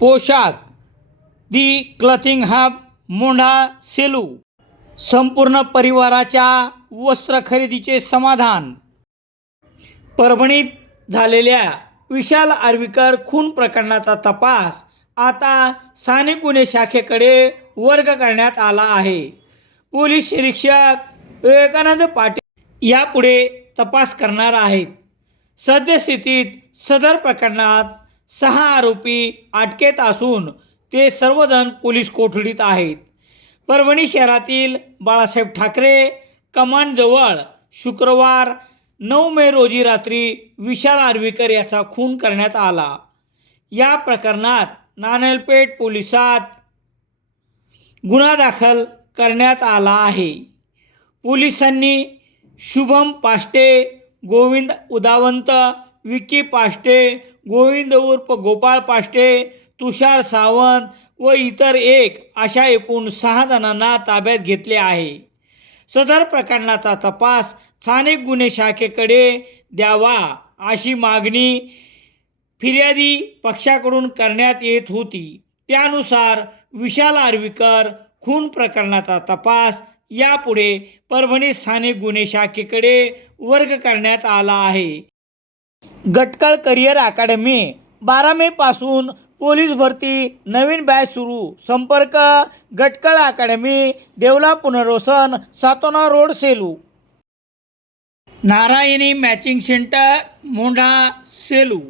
पोशाख. The clothing hub Mondha Selu. संपूर्ण परिवाराच्या वस्त्र खरेदीचे समाधान. परभणीत झालेल्या विशाल आर्वीकर खून प्रकरणाचा तपास आता स्थानिक गुन्हे शाखेकडे वर्ग करण्यात आला आहे. पोलीस निरीक्षक विवेकानंद पाटील यापुढे तपास करणार आहेत. सद्यस्थितीत सदर प्रकरणात सहा आरोपी अटकेत असून ते सर्वजण पोलीस कोठडीत आहेत. परभणी शहरातील बाळासाहेब ठाकरे कमांडजवळ शुक्रवार नऊ मे रोजी रात्री विशाल आर्वीकर याचा खून करण्यात आला. या प्रकरणात नानलपेठ पोलिसात गुन्हा दाखल करण्यात आला आहे. पोलिसांनी शुभम पाष्टे गोविंद उदावंत विकी पाष्टे गोविंद उर्फ गोपाळ पाष्टे तुषार सावंत व इतर एक अशा एकूण सहा जणांना ताब्यात घेतले आहे. सदर प्रकरणाचा तपास स्थानिक गुन्हे शाखेकडे द्यावा अशी मागणी फिर्यादी पक्षाकडून करण्यात येत होती. त्यानुसार विशाल आर्वीकर खून प्रकरणाचा तपास यापुढे परभणी स्थानिक गुन्हे शाखेकडे वर्ग करण्यात आला आहे. Gatkal career academy. बारा मेपासून पोलीस भरती नवीन बॅच सुरू. संपर्क गटकळ अकॅडमी देवला पुनर्वसन Satona road Selu. Narayani matching centre Mondha Selu.